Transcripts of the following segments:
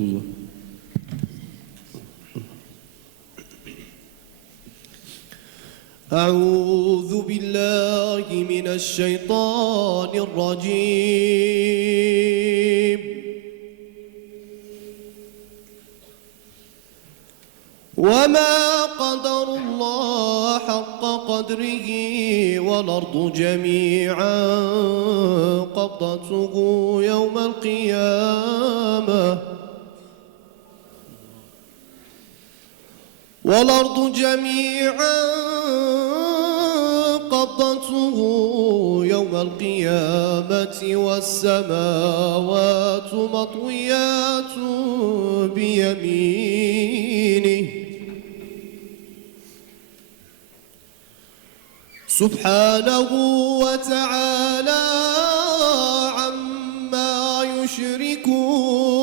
الله. أعوذ بالله من الشيطان الرجيم. وما قدروا الله حق قدره والأرض جميعا قبضته يوم القيامة والأرض جميعا قبضته يوم القيامة والسماوات مطويات بيمينه سبحانه وتعالى عما يشركون.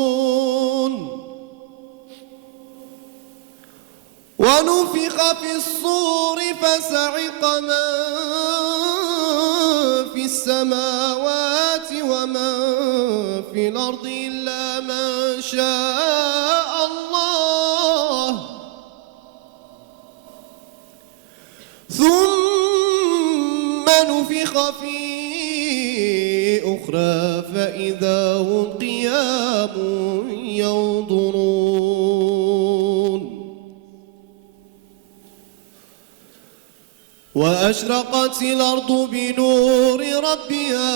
ونفخ في الصور فصعق من في السماوات ومن في الأرض إلا من شاء الله ثم نفخ فيه أخرى فإذا هم قيام ينظرون. وأشرقت الأرض بنور ربها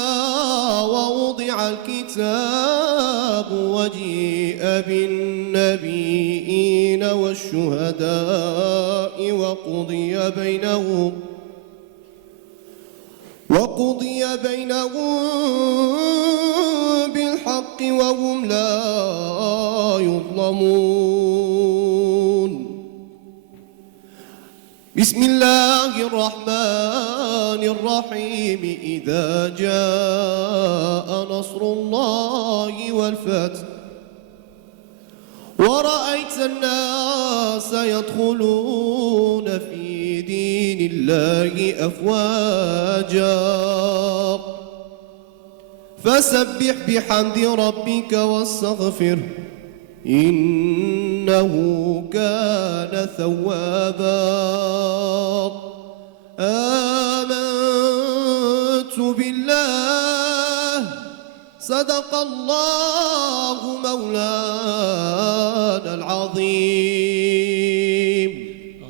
ووضع الكتاب وجيء بالنبيين والشهداء وقضي بينهم بالحق وهم لا يظلمون. بسم الله الرحمن الرحيم. إذا جاء نصر الله والفتح ورأيت الناس يدخلون في دين الله أفواجا فسبح بحمد ربك واستغفره إنه كان ثوابا. آمنت بالله صدق الله مولانا العظيم.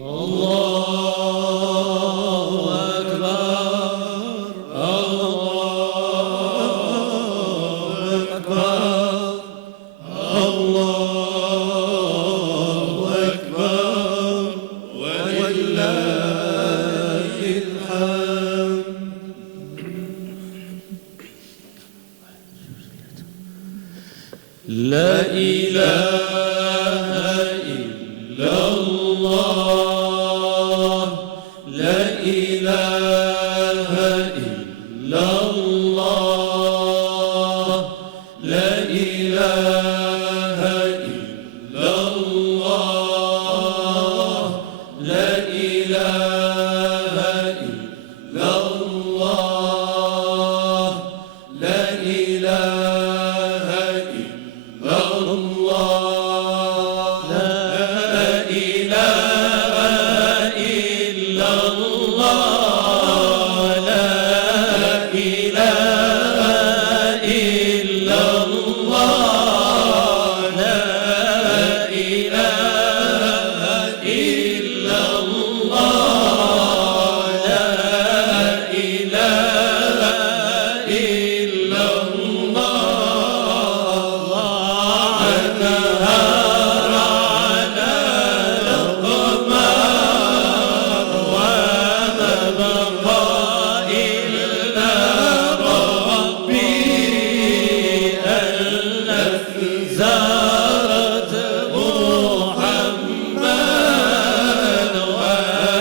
الله أكبر الله أكبر الله أكبر ولله الحمد. لا إله إلا الله لا إله إلا الله لا إله إلا الله لا إله إلا الله لا إله إلا الله لا إله إلا الله لا إله إلا الله لا إله إلا الله لا إله إلا الله النهار على القمر وما بقى إلا ربي التي زارت محمد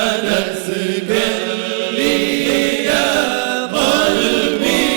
ونسجل لي يا قلبي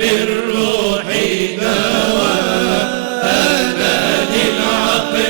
للروح دواء، أنا للعقل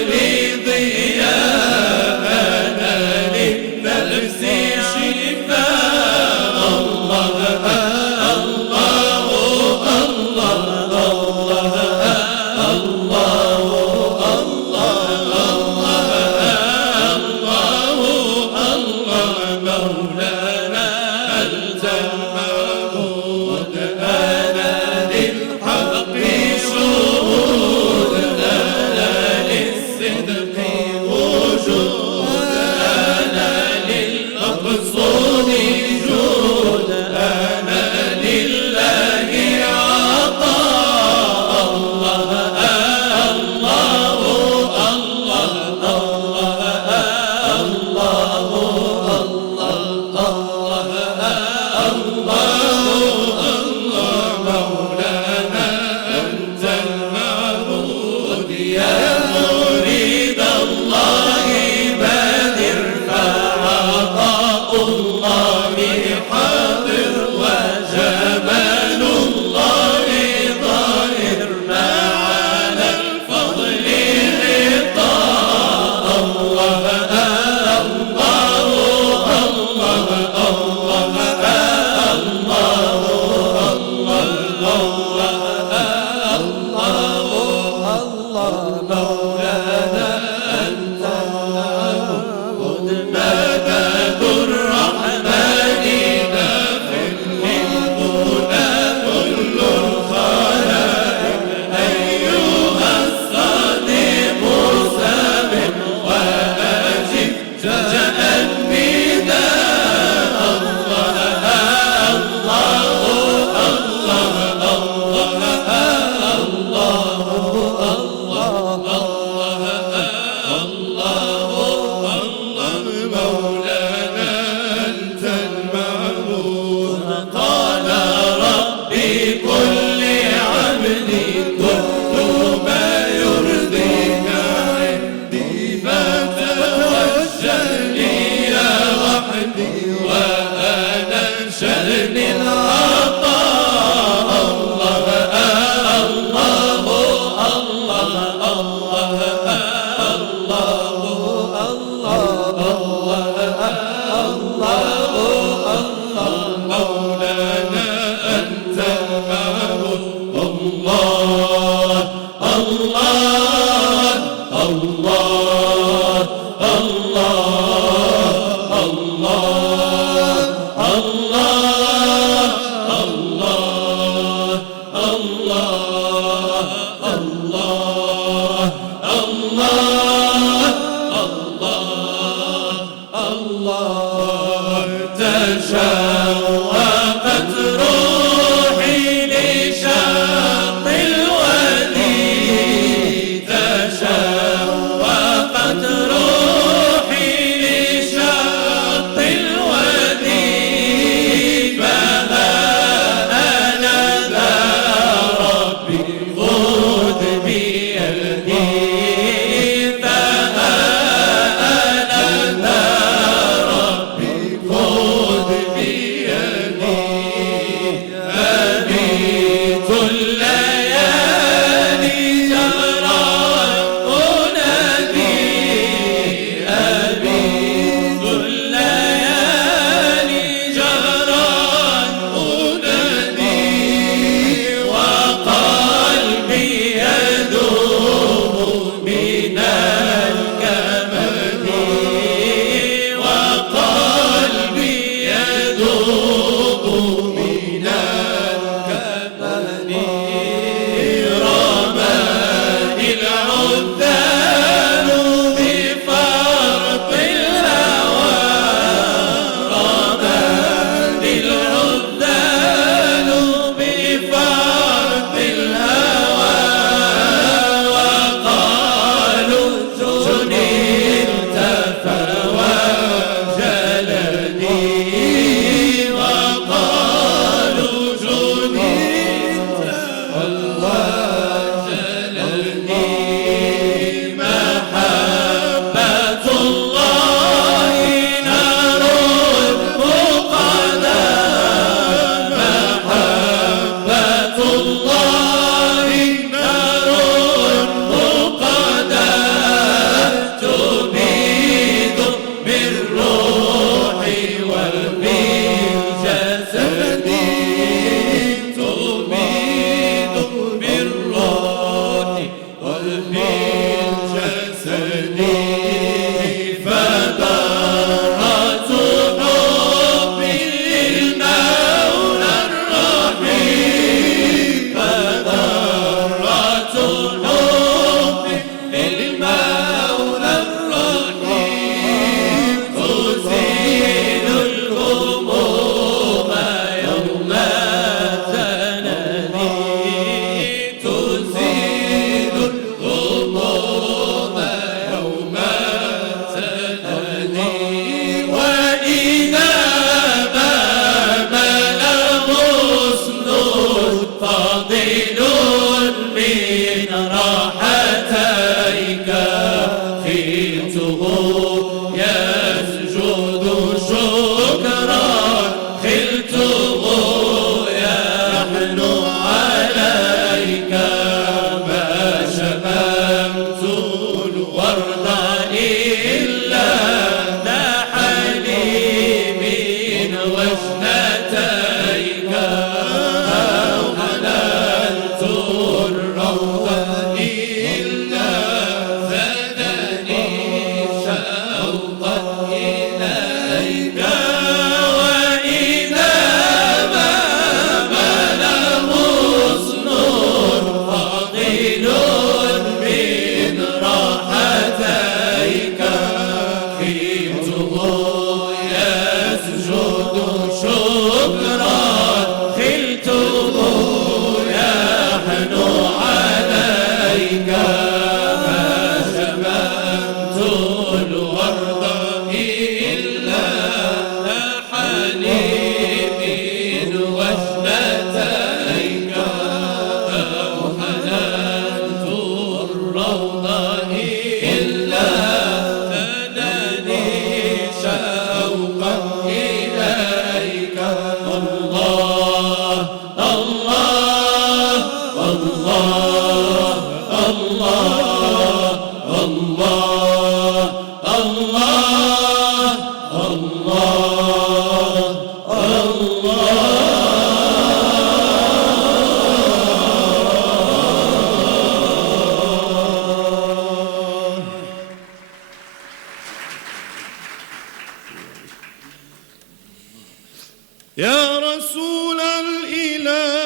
يا رسول الإله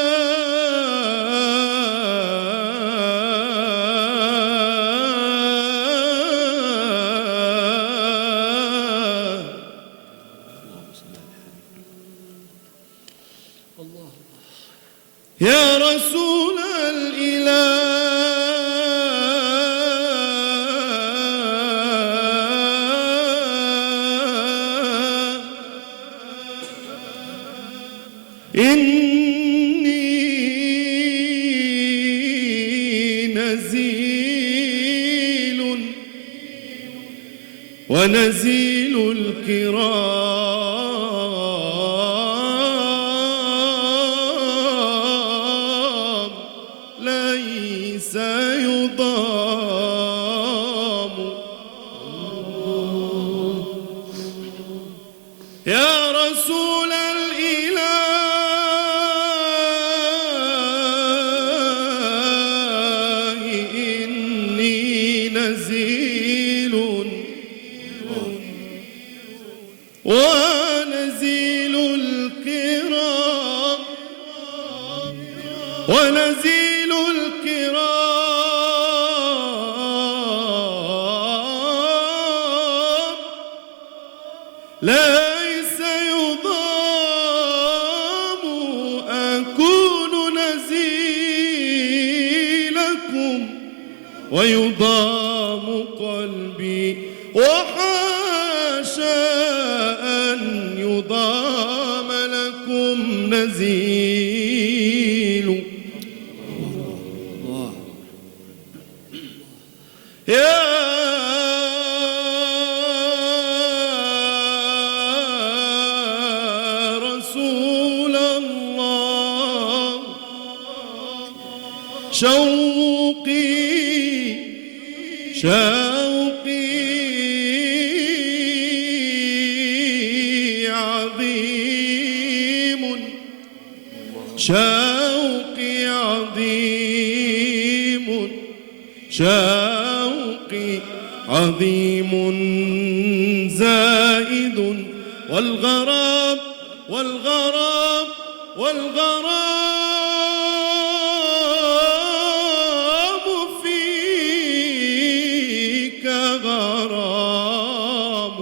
يا رسول الإله إني نزيل ونزيل الكرام ليس يضام يا رسول الإله إني نزيل ونزيل الكرام ونزيل الكرام ليس يضام أكون نزيلكم ويضام قلبي وحاشا أن يضام لكم نزيل يا رسول الله شوقي عظيم شوقي عظيم شوقي عظيم زائد والغرام والغرام والغرام فيك غرام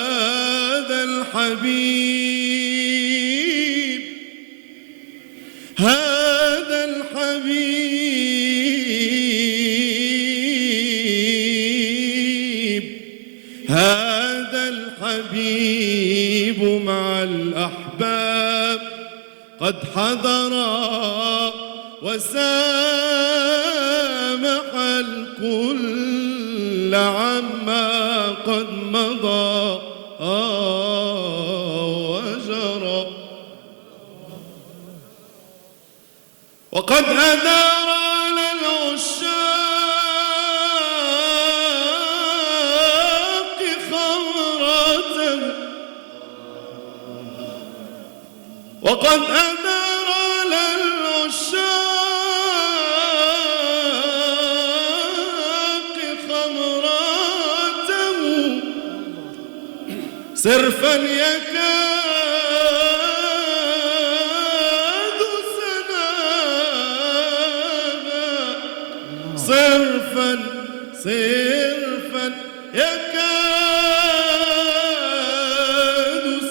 هذا الحبيب هذا الحبيب هذا الحبيب مع الأحباب قد حضرا وسامح الكل عما قد مضى وجرى وقد أدار على العشاق خمرته وقد أدار على العشاق خمرته صرفا يكاد سناها صرفا يكاد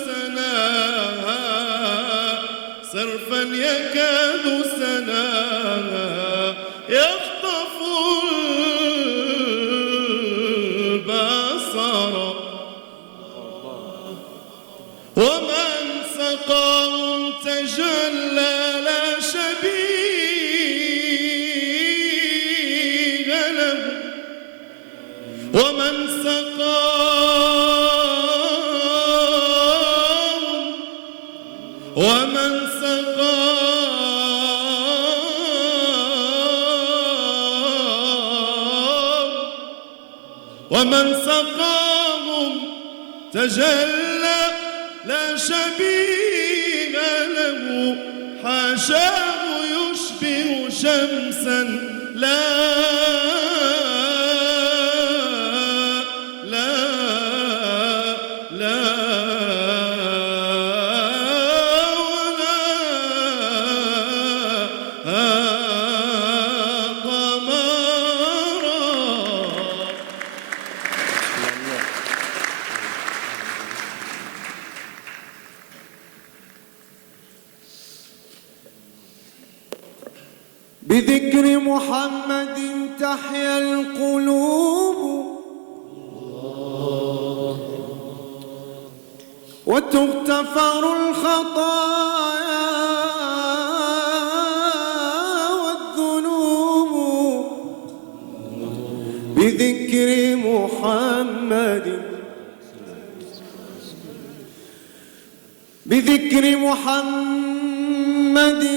سناها صرفا يكاد سناها يخطف البصر ومن سقاهم تجلى لا شبيه له ومن سقاهم ومن سقاهم تجلى لا شبيه له حاشاه يشبه شمسا لا بذكر محمد تحيا القلوب وتغتفر الخطايا والذنوب بذكر محمد بذكر محمد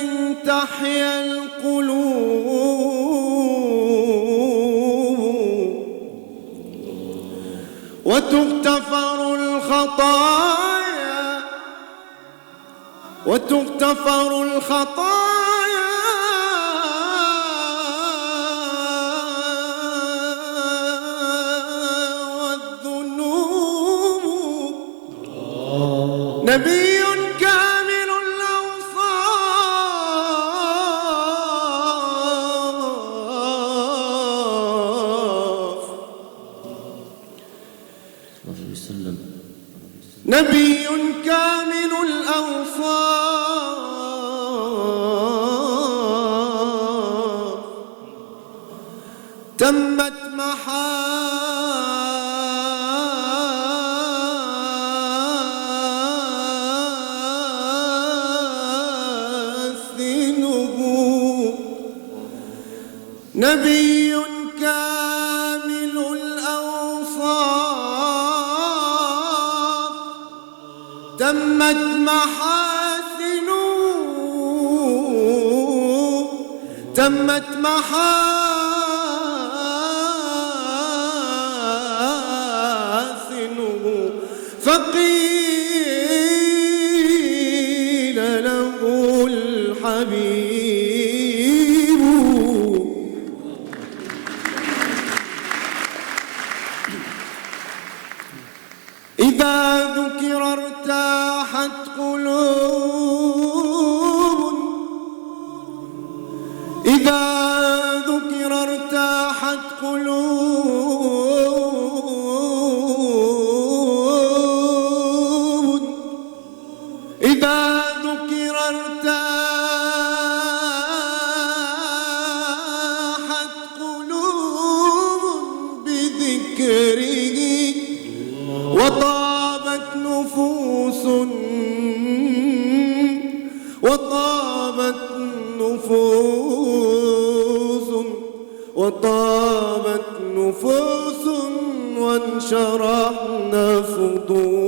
تحيا القلوب وتغتفر الخطايا وتغتفر الخطايا والذنوب نبي كامل الأوصاف نبي كامل الأوصاف تمت محاسنه نبي كامل الأوصاف تمت محاسنه تمت محاسنه فقيل له الحبيب إذا ذكر ارتاحت قلوب إذا ذكر ارتاحت قلوب إذا ذكر ارتاحت قلوب بذكره وطابت نفوس وطابت نفوس وطابت نفوس وانشرحنا صدور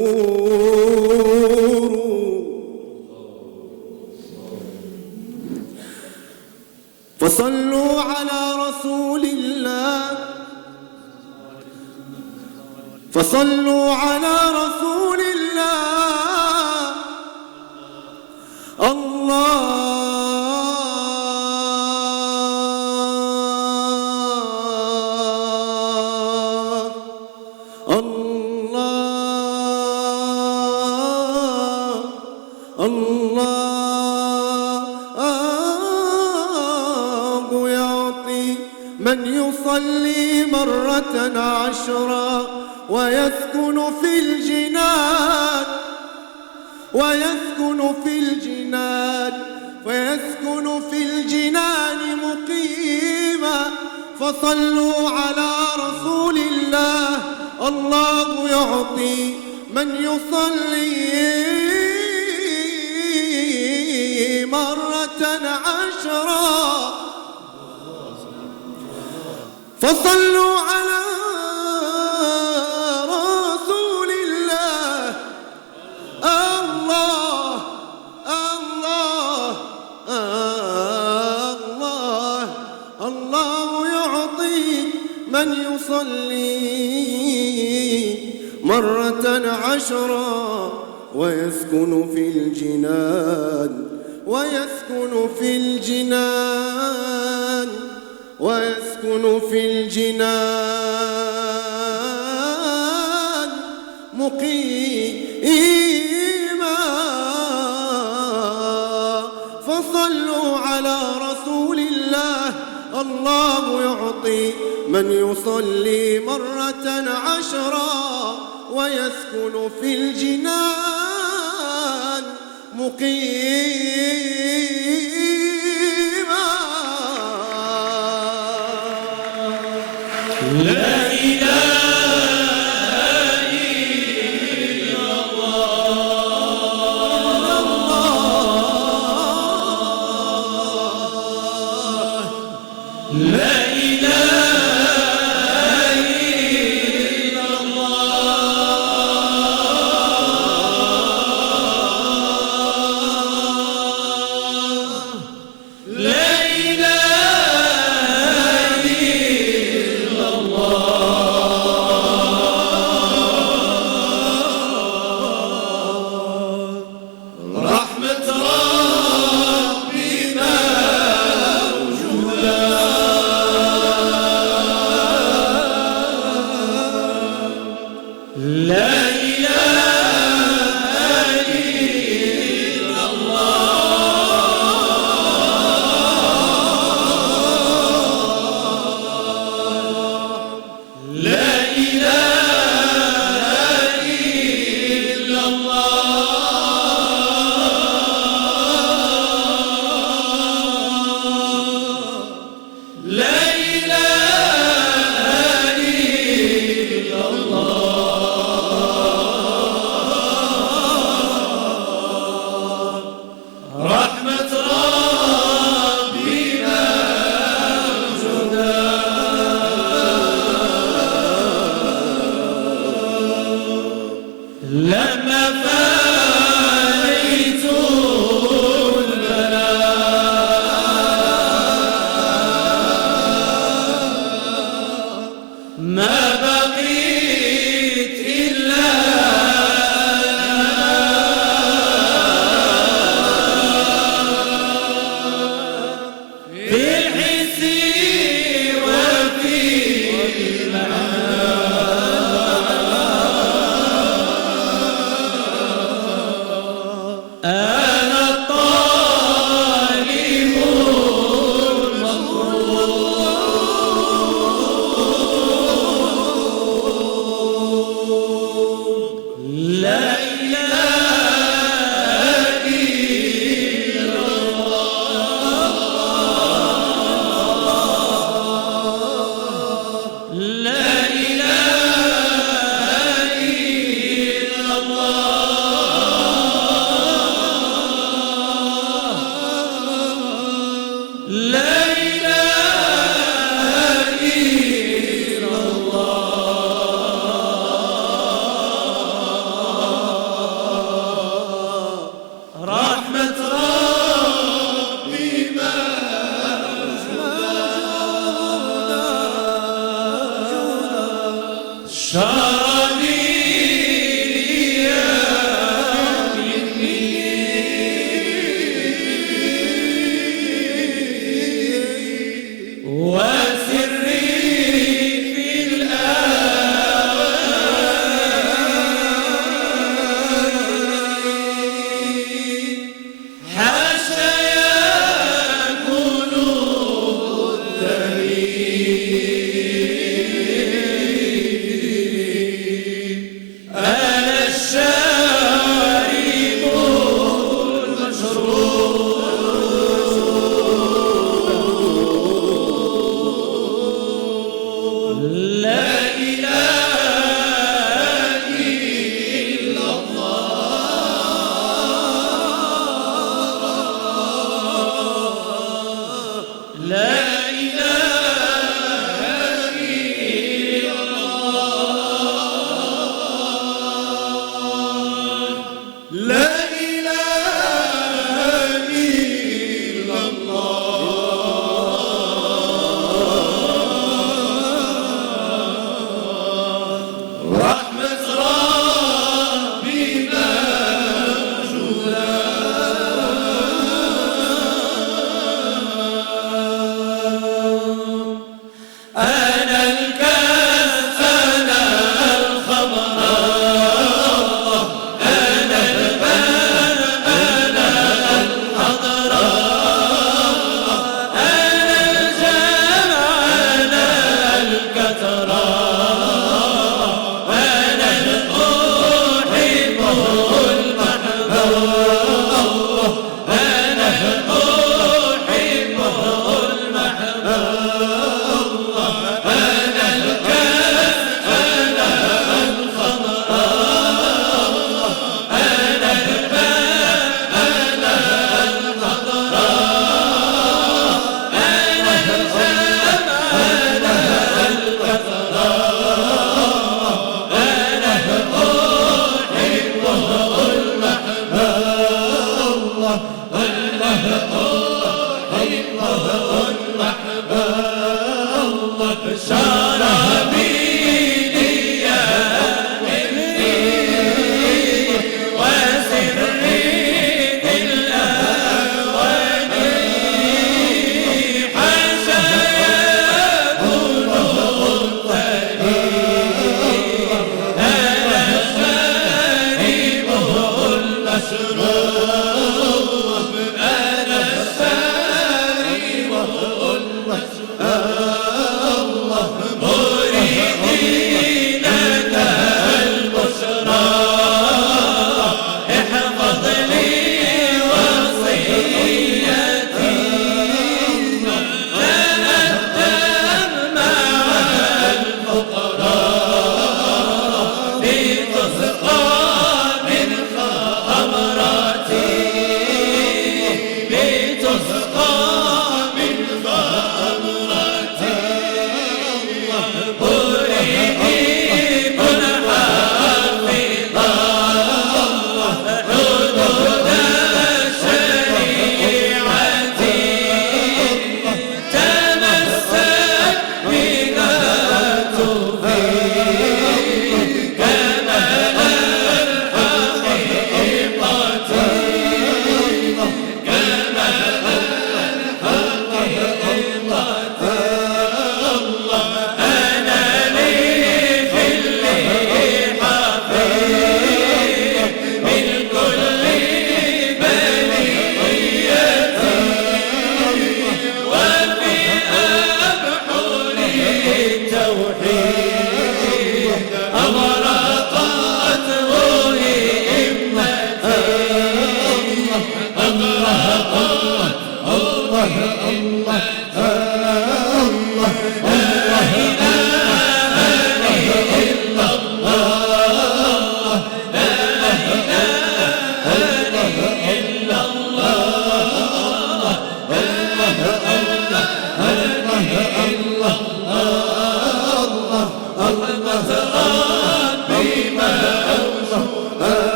فصلوا على رسول الله فصلوا على رسول الله الله الله الله يعطي من يصلي مرة عشرا ويسكن في الجنان ويسكن في الجنان ويسكن في الجنان مقيما فصلوا على رسول الله الله يعطي من يصلي مرة عشرا فصلوا على رسول الله الله الله الله الله يعطي من يصلي مرة عشرا ويسكن في الجنان ويسكن في الجنان ويسكن في الجنان مقيما فصلوا على رسول الله الله يعطي من يصلي مرة عشرا ويسكن في الجنان مقيما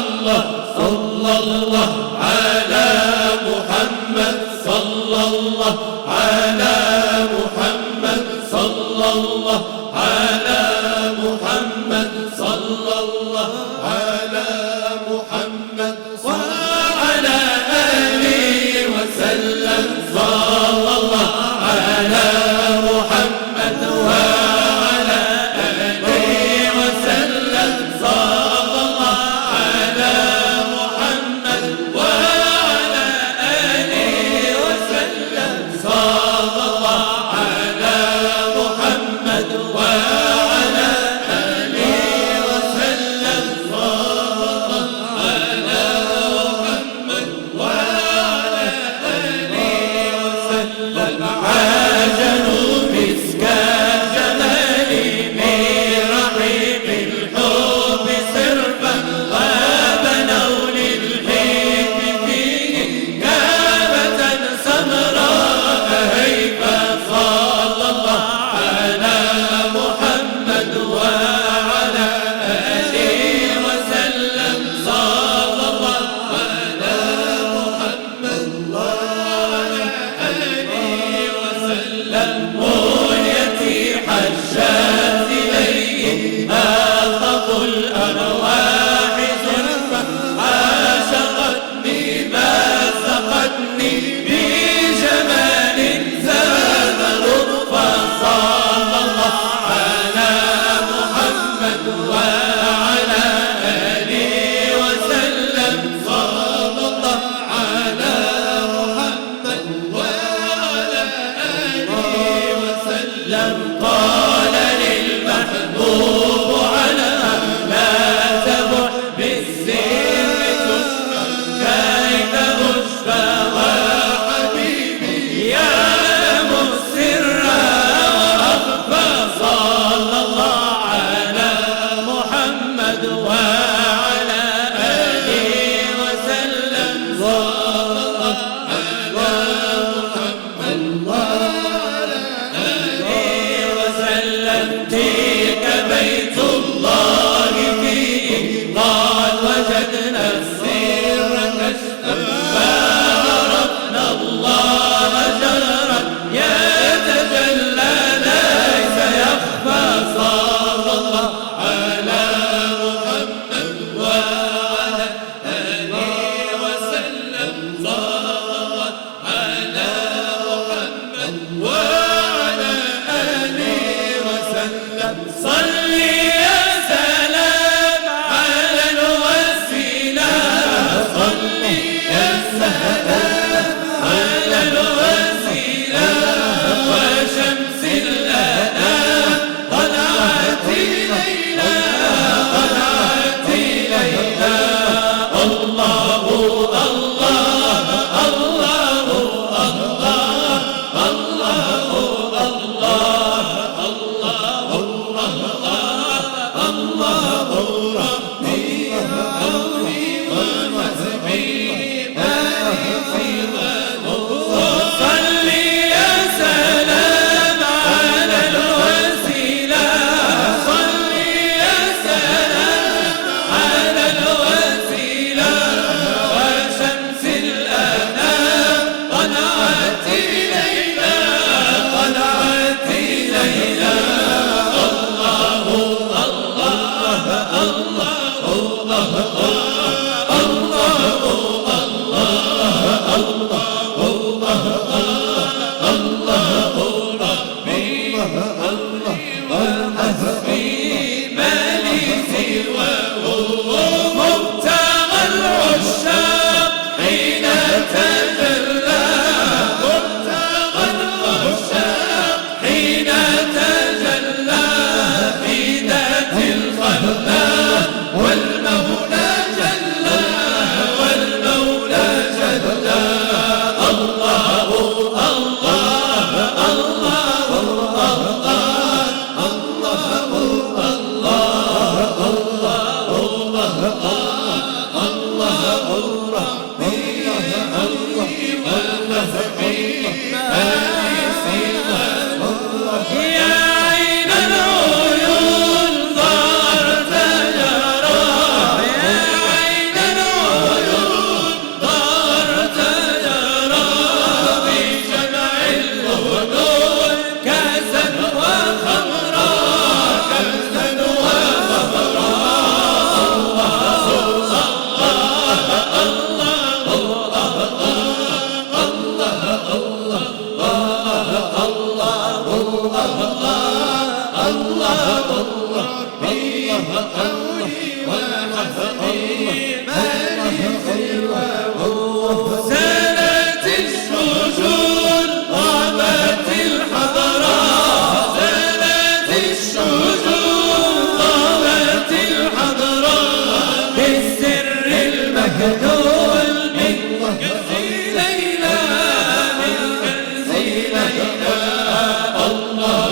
الله هولي وحسبي ما لي سواه زالت الشجون طابت الحضارات زالت الشجون طابت الحضارات بالسر المكتوم من كنز ليلى من كنز ليلى الله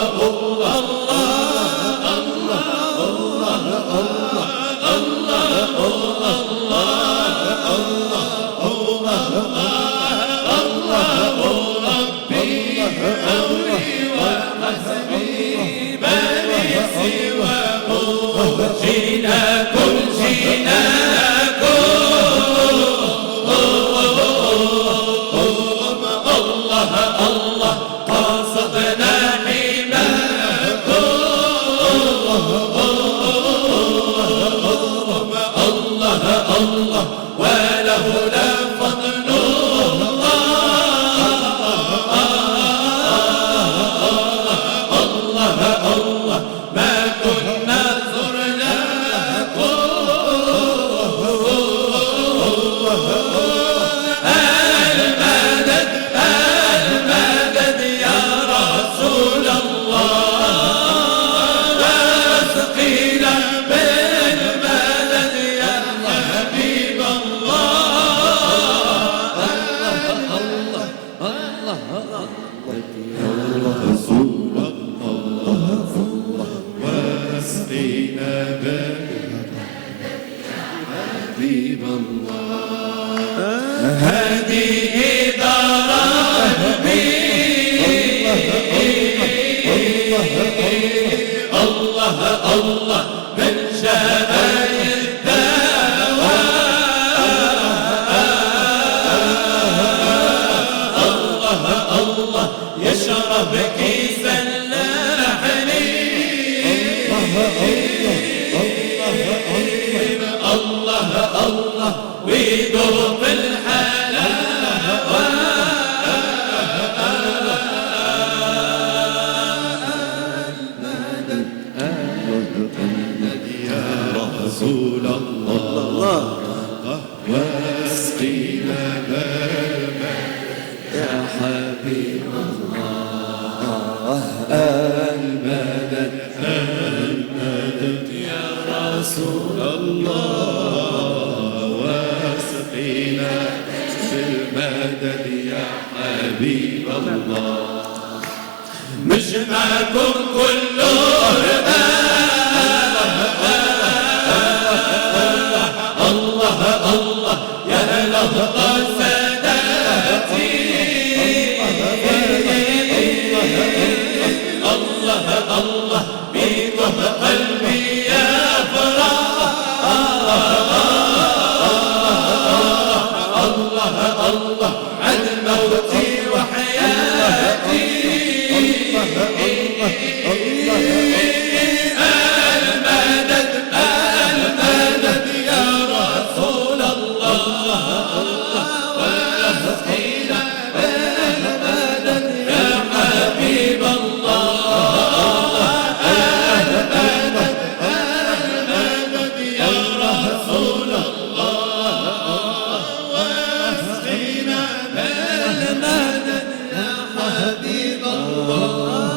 الله ويذوق الحلاوة يا رسول الله واسقينا يا حبيب الله المدد المدد يا رسول الله واسقينا بالمدد يا حبيب الله مجمعكم كله الله الله يا لحظة ساداتي الله الله بيكم قلبي يا فرح الله الله عن موتي وحياتي المدد المدد يا رسول الله واسقينا المدد يا حبيب الله المدد المدد يا رسول الله واسقينا المدد يا حبيب الله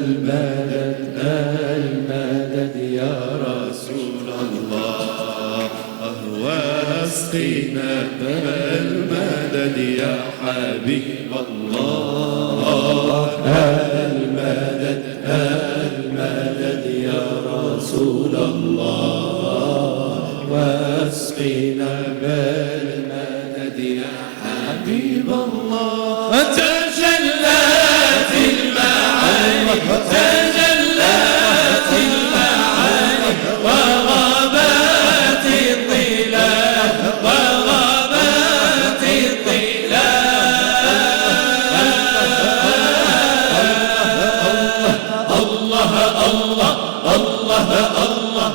المدد المدد يا رسول الله واسقينا المدد يا حبيب الله المدد المدد يا رسول الله واسقينا بالمدد يا حبيب الله تجلت المعاني تجلت المعاني وغابت الظلال وغابت الظلال الله الله الله الله